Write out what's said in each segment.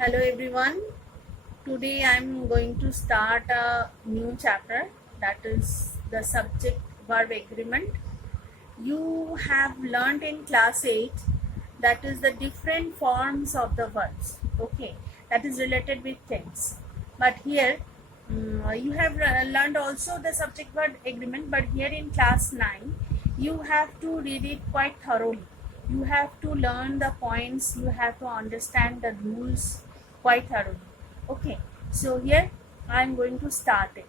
Hello everyone. Today I'm going to start a new chapter, that is the subject verb agreement. You have learned in class 8, that is the different forms of the verbs. Okay, that is related with tense. But here you have learned also the subject verb agreement, but here in class 9 you have to read it quite thoroughly. You have to learn the points, you have to understand the rules quite thoroughly. Okay, so here I am going to start it.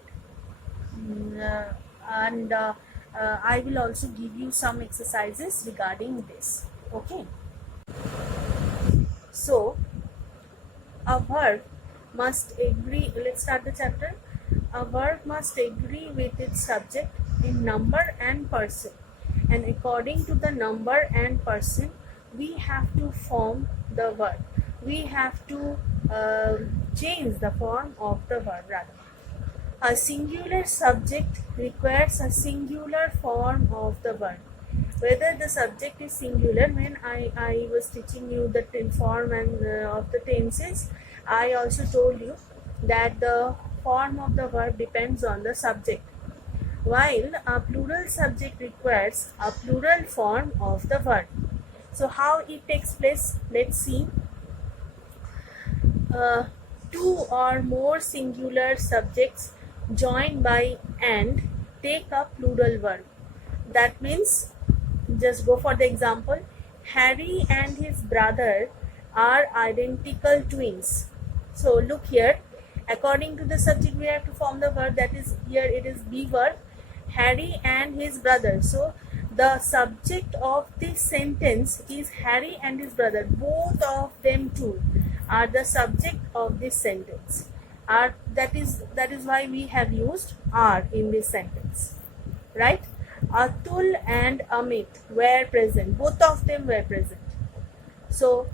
And I will also give you some exercises regarding this. Okay, so a verb must agree. Let's start the chapter. A verb must agree with its subject in number and person, and according to the number and person, we have to form the verb. We have to change the form of the verb rather. A singular subject requires a singular form of the verb. Whether the subject is singular, when I was teaching you the form and of the tenses, I also told you that the form of the verb depends on the subject. While a plural subject requires a plural form of the verb. So how it takes place? Let's see. Two or more singular subjects joined by and take a plural verb. That means, just go for the example. Harry and his brother are identical twins. So look here, according to the subject we have to form the verb, that is here it is be verb, Harry and his brother. So the subject of this sentence is Harry and his brother. Both of them two are the subject of this sentence. That is why we have used are in this sentence, right? Atul and Amit were present. Both of them were present. So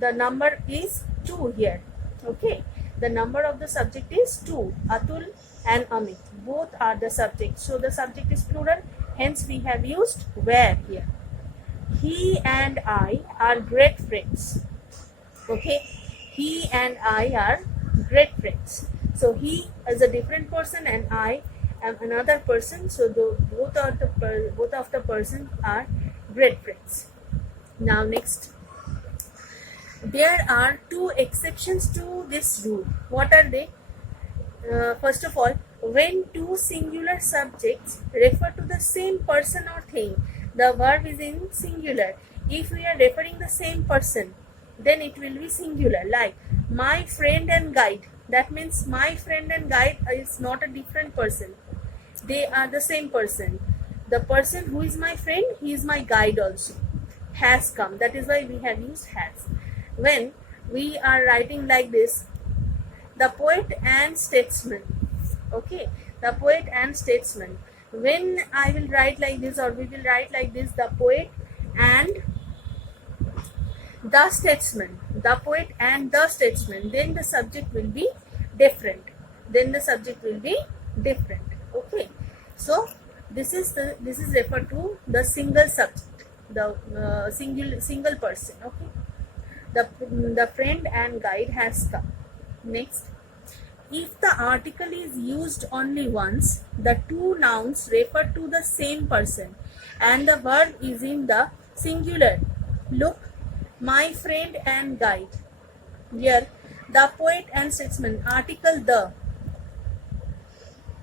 the number is 2 here. Okay, the number of the subject is 2. Atul and Amit, both are the subject. So the subject is plural. Hence we have used were here. He and I are great friends. Okay, he and I are great friends. So he is a different person and I am another person. So both of the persons are great friends. Now next, there are two exceptions to this rule. What are they? First of all, when two singular subjects refer to the same person or thing, the verb is in singular. If we are referring the same person, then it will be singular, like my friend and guide. That means my friend and guide is not a different person. They are the same person. The person who is my friend, he is my guide also. Has come. That is why we have used has. When we are writing like this, the poet and statesman. Okay, the poet and statesman. When I will write like this, or we will write like this, the poet and the statesman, the poet and the statesman, then the subject will be different. Okay, so this is referred to the single subject, the single person. Okay, the friend and guide has come. Next, if the article is used only once, the two nouns refer to the same person and the verb is in the singular. Look, my friend and guide. Here, the poet and statesman, article the,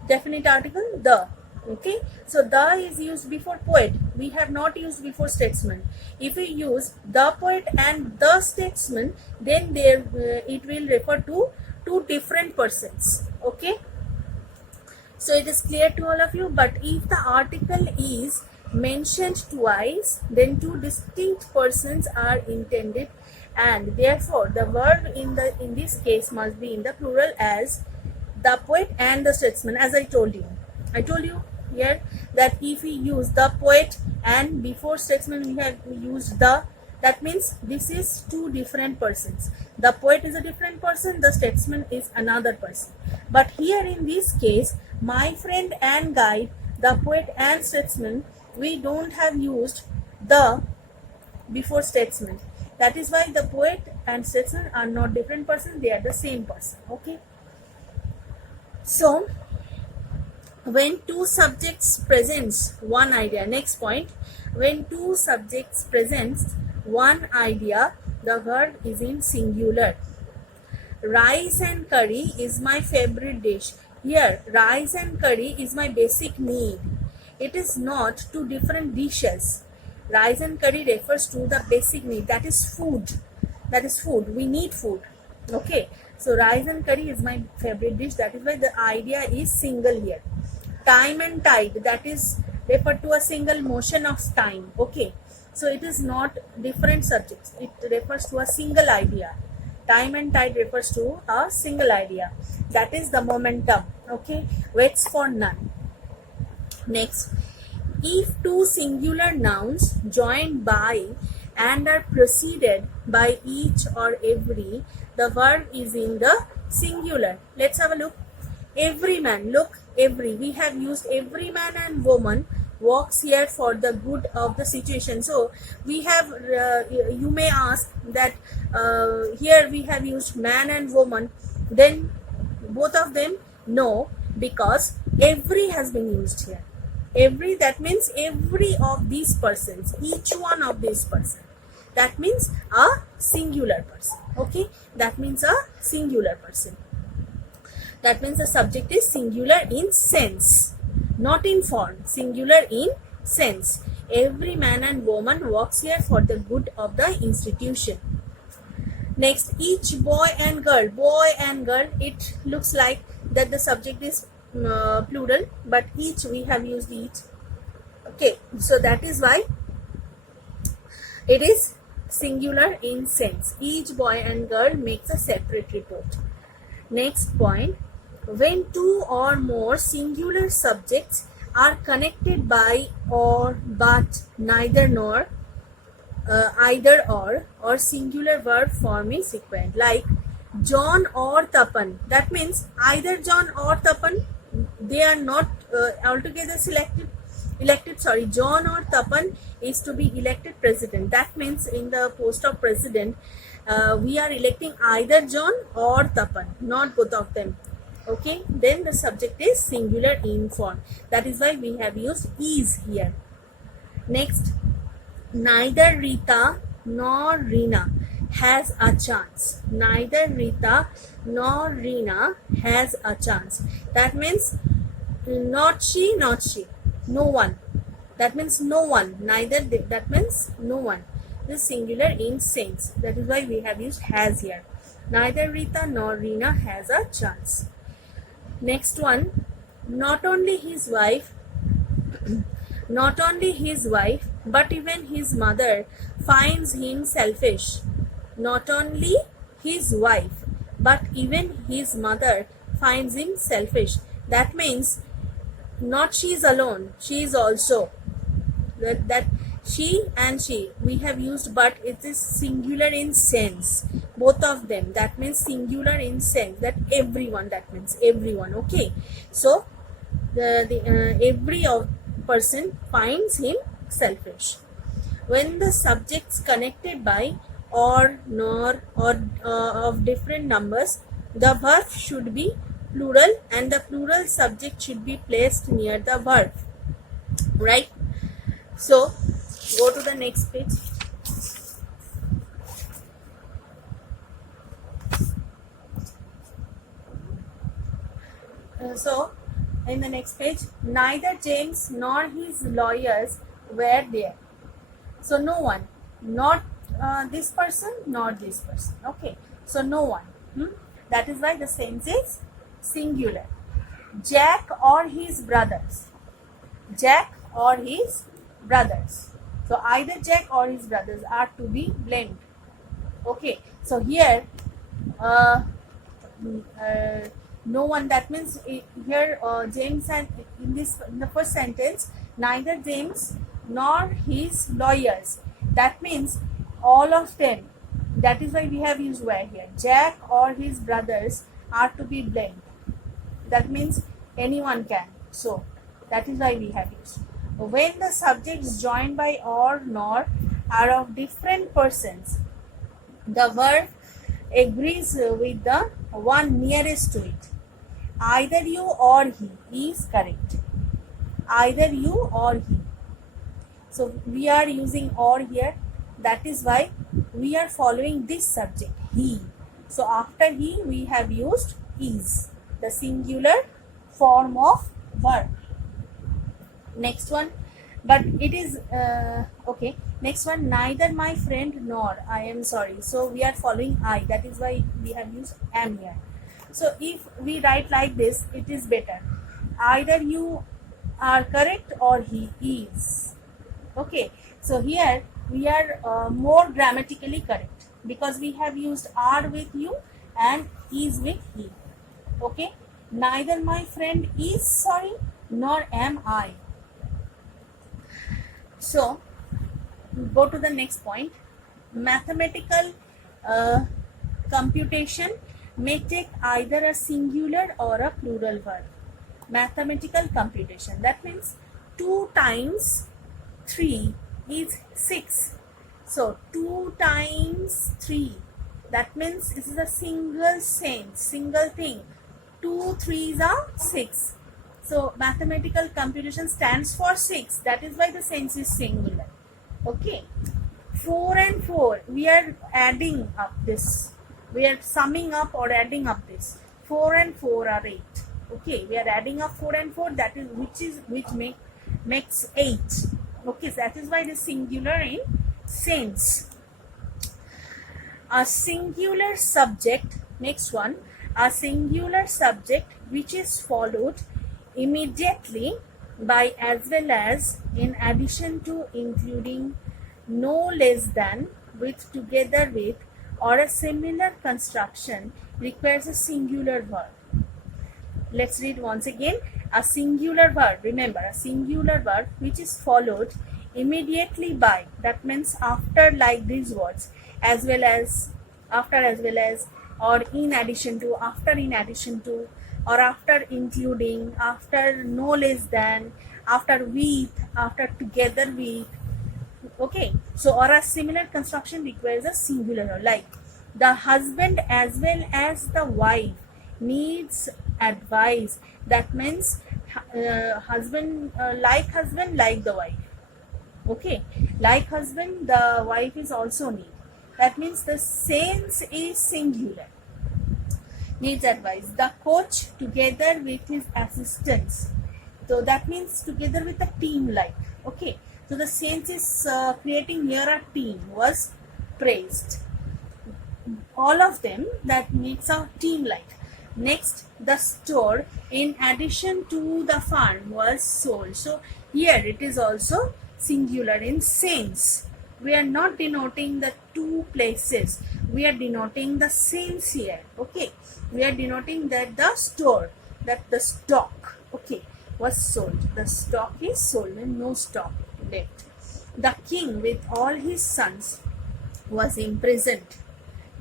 definite article the. Okay, so the is used before poet. We have not used before statesman. If we use the poet and the statesman, then there it will refer to two different persons. Okay, so it is clear to all of you. But if the article is mentioned twice, then two distinct persons are intended, and therefore the verb in this case must be in the plural as the poet and the statesman. As I told you here that if we use the poet and before statesman we have used the, that means this is two different persons. The poet is a different person, the statesman is another person. But here in this case, my friend and guide, the poet and statesman, we don't have used the before statesman. That is why the poet and statesman are not different persons, they are the same person. Okay. So when two subjects presents one idea, next point, when two subjects presents one idea, the verb is in singular. Rice and curry is my favorite dish. Here, rice and curry is my basic need. It is not two different dishes. Rice and curry refers to the basic need, that is food. That is food. We need food. Okay. So rice and curry is my favorite dish. That is why the idea is single here. Time and tide, that is referred to a single motion of time. Okay. So it is not different subjects. It refers to a single idea. Time and tide refers to a single idea. That is the momentum. Okay. Waits for none. Next, if two singular nouns joined by and are preceded by each or every, the verb is in the singular. Let's have a look. Every man, look, every. We have used every man and woman works here for the good of the situation. So we have, you may ask that here we have used man and woman, then both of them? No, because every has been used here. Every, that means every of these persons, each one of these persons. That means a singular person. Okay, that means a singular person. That means the subject is singular in sense, not in form. Singular in sense. Every man and woman works here for the good of the institution. Next, each boy and girl. Boy and girl, it looks like that the subject is plural, but each, we have used each. Okay, so that is why it is singular in sense. Each boy and girl makes a separate report. Next point, when two or more singular subjects are connected by or but, neither nor, either or singular verb form is sequent. Like John or Tapan. That means either John or Tapan, they are not altogether elected. Sorry, John or Tapan is to be elected president. That means in the post of president, we are electing either John or Tapan, not both of them. Okay, then the subject is singular in form. That is why we have used is here. Next, neither Rita nor Reena has a chance. Neither Rita nor Reena has a chance. That means not she, no one. That means no one. Neither, that means no one. This singular in sense. That is why we have used has here. Neither Rita nor Reena has a chance. Next one, not only his wife, but even his mother finds him selfish. Not only his wife, but even his mother finds him selfish. That means not she is alone, she is also. That she and she, we have used, but it is singular in sense. Both of them, that means singular in sense. That everyone, that means everyone. Okay, so the every person finds him selfish. When the subjects connected by or nor or of different numbers, the verb should be plural and the plural subject should be placed near the verb, right? So go to the next page. So in the next page, neither James nor his lawyers were there. So no one, not this person nor this person. Okay, so no one. That is why the sense is singular. Jack or his brothers. Jack or his brothers. So either Jack or his brothers are to be blamed. Okay, so here no one, that means here James and in the first sentence, neither James nor his lawyers. That means all of them. That is why we have used where here. Jack or his brothers are to be blamed. That means anyone can. So that is why we have used. When the subjects joined by or nor are of different persons, the verb agrees with the one nearest to it. Either you or he is correct. Either you or he. So we are using or here. That is why we are following this subject, he. So after he, we have used is, the singular form of verb. Next one, but it is okay. Next one, neither my friend nor I am sorry. So we are following I. That is why we have used am here. So if we write like this, it is better. Either you are correct or he is. Okay. So here we are more grammatically correct because we have used are with you and is with he. Okay. Neither my friend is sorry nor am I. So go to the next point. Mathematical computation may take either a singular or a plural verb. Mathematical computation, that means 2 times 3 is 6. So 2 times 3, that means this is a single sense, single thing. 2 3s are 6. So mathematical computation stands for 6. That is why the sense is singular. Okay. 4 and 4, we are adding up this. We are summing up or adding up this. 4 and 4 are 8. Okay, we are adding up 4 and 4. That is which makes 8. Okay, so that is why it is singular in sense. A singular subject. Next one, a singular subject which is followed immediately by as well as, in addition to, including, no less than, with, together with, or a similar construction requires a singular verb. Let's read once again. A singular verb, remember, a singular verb which is followed immediately by, that means after, like these words, as well as, after as well as, or in addition to, after in addition to, or after including, after no less than, after with, after together with. Okay, so or a similar construction requires a singular, like the husband as well as the wife needs advice. That means husband like the wife. Okay, like husband, the wife is also need. That means the sense is singular. Needs advice. The coach together with his assistants. So that means together with a team, like. Okay, so the sense is creating here a team was praised. All of them, that makes a team like. Next, the store in addition to the farm was sold. So here it is also singular in sense. We are not denoting the two places. We are denoting the sense here. Okay, we are denoting that the store, that the stock, okay, was sold. The stock is sold and no stock left. The king with all his sons was imprisoned.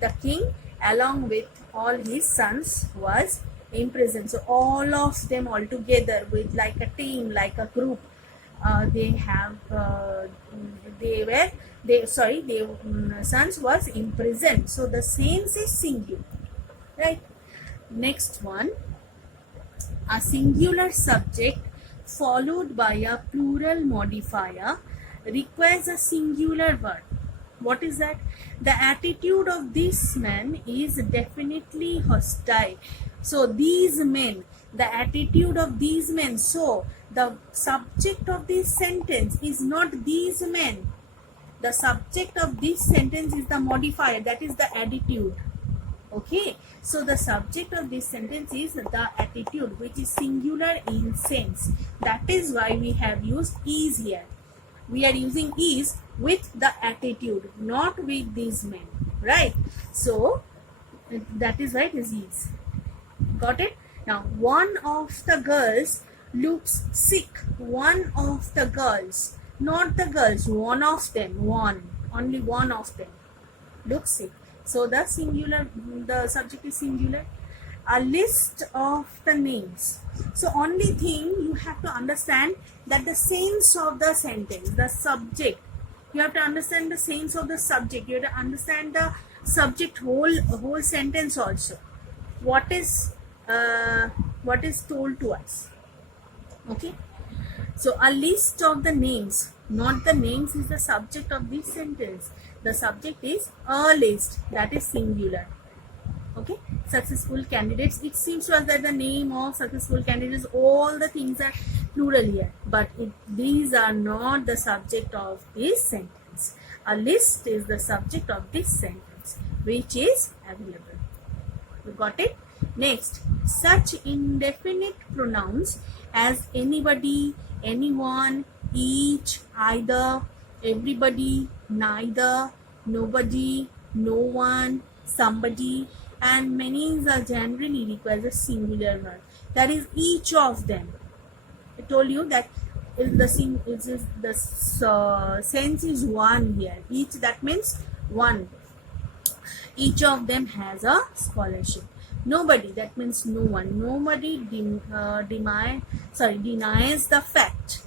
The king along with all his sons was imprisoned. So all of them all together with like a team, like a group, sons was imprisoned. So the sense is singular, right? Next one, a singular subject followed by a plural modifier requires a singular verb. What is that? The attitude of this man is definitely hostile. So these men, the attitude of these men. So the subject of this sentence is not these men. The subject of this sentence is the modifier, that is the attitude. Okay, so the subject of this sentence is the attitude, which is singular in sense. That is why we have used is here. We are using is with the attitude, not with these men, right? So that is why it is. Got it? Now, one of the girls looks sick. One of the girls, not the girls, one of them, only one of them looks sick. So the singular, the subject is singular. A list of the names. So only thing you have to understand that the sense of the sentence, the subject, you have to understand the sense of the subject. You have to understand the subject whole sentence also. What is told to us? Okay, so a list of the names, not the names is the subject of this sentence. The subject is a list, that is singular. Okay, successful candidates, it seems to us that the name of successful candidates, all the things are plural here, but these are not the subject of this sentence. A list is the subject of this sentence, which is available. You got it? Next, such indefinite pronouns as anybody, anyone, each, either, everybody, neither, nobody, no one, somebody, and many are generally requires a singular verb. That is each of them. I told you that the sense is one here. Each, that means one. Each of them has a scholarship. Nobody, that means no one. Nobody denies the fact.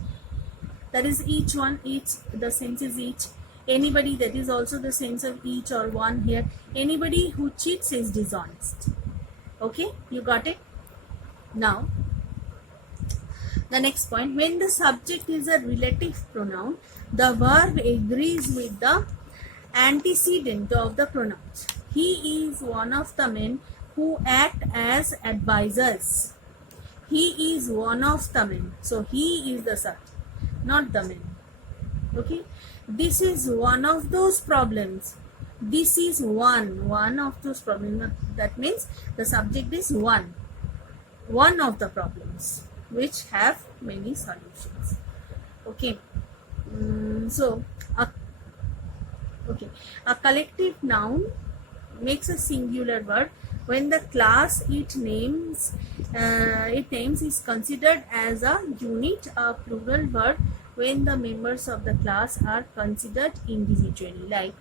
That is each one. Each, the sense is each. Anybody, that is also the sense of each or one here. Anybody who cheats is dishonest. Okay, you got it? Now, the next point, when the subject is a relative pronoun, the verb agrees with the antecedent of the pronouns. He is one of the men who act as advisors. He is one of the men. So he is the subject, not the men. Okay. This is one of those problems. This is one of those problems. That means the subject is one of the problems which have many solutions. Okay. A collective noun makes a singular verb when the class it names is considered as a unit. A plural verb when the members of the class are considered individually. Like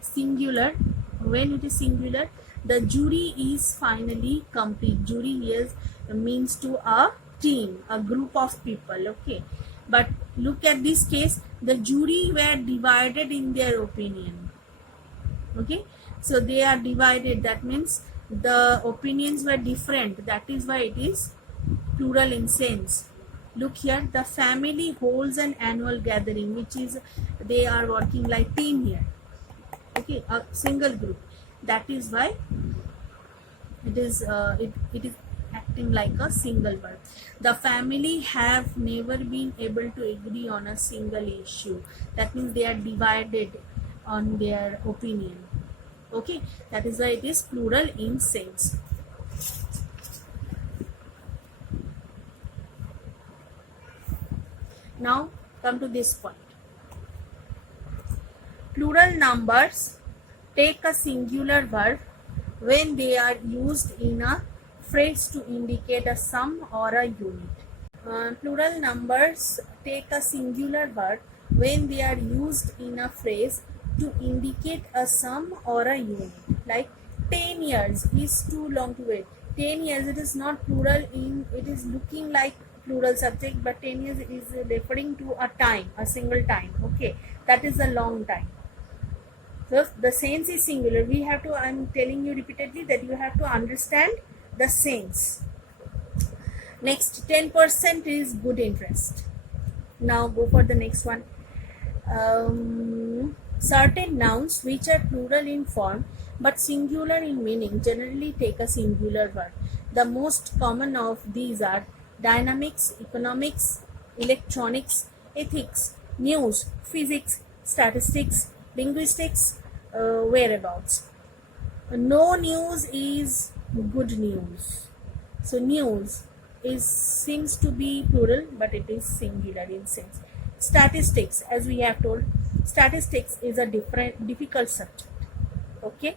singular, when it is singular, the jury is finally complete. Jury here means to a team, a group of people. Okay, but look at this case, the jury were divided in their opinion. Okay, so they are divided, that means the opinions were different, that is why it is plural in sense. Look here, the family holds an annual gathering, which is they are working like team here. Okay, a single group, that is why it is acting like a single verb. The family have never been able to agree on a single issue, that means they are divided on their opinion. Okay, that is why it is plural in sense. Now come to this point. Plural numbers take a singular verb when they are used in a phrase to indicate a sum or a unit. Plural numbers take a singular verb when they are used in a phrase to indicate a sum or a unit. Like 10 years is too long to wait. 10 years, it is not plural in, it is looking like plural subject, but 10 years is referring to a time, a single time. Okay, that is a long time. So the sense is singular. We have to, I am telling you repeatedly that you have to understand the sense. Next, 10% is good interest. Now go for the next one. Certain nouns which are plural in form but singular in meaning generally take a singular verb. The most common of these are dynamics, economics, electronics, ethics, news, physics, statistics, linguistics, whereabouts. No news is good news. So news seems to be plural, but it is singular in sense. Statistics, as we have told, statistics is a difficult subject. Okay.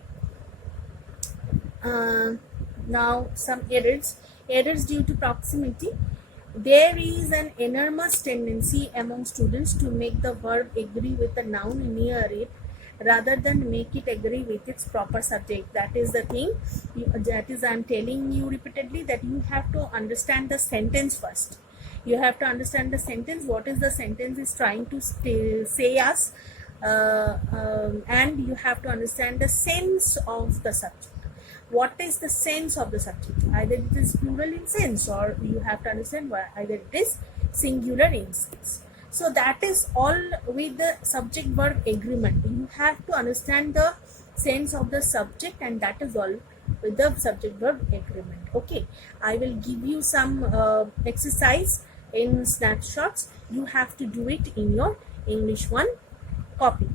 Now some errors due to proximity. There is an enormous tendency among students to make the verb agree with the noun near it rather than make it agree with its proper subject. That is the thing. That is, I am telling you repeatedly that you have to understand the sentence first. You have to understand the sentence. What is the sentence is trying to say us? and you have to understand the sense of the subject. What is the sense of the subject? Either it is plural in sense, or you have to understand either it is singular in sense. So that is all with the subject verb agreement. You have to understand the sense of the subject, and that is all with the subject verb agreement. Okay, I will give you some exercise in snapshots. You have to do it in your English 1 copy.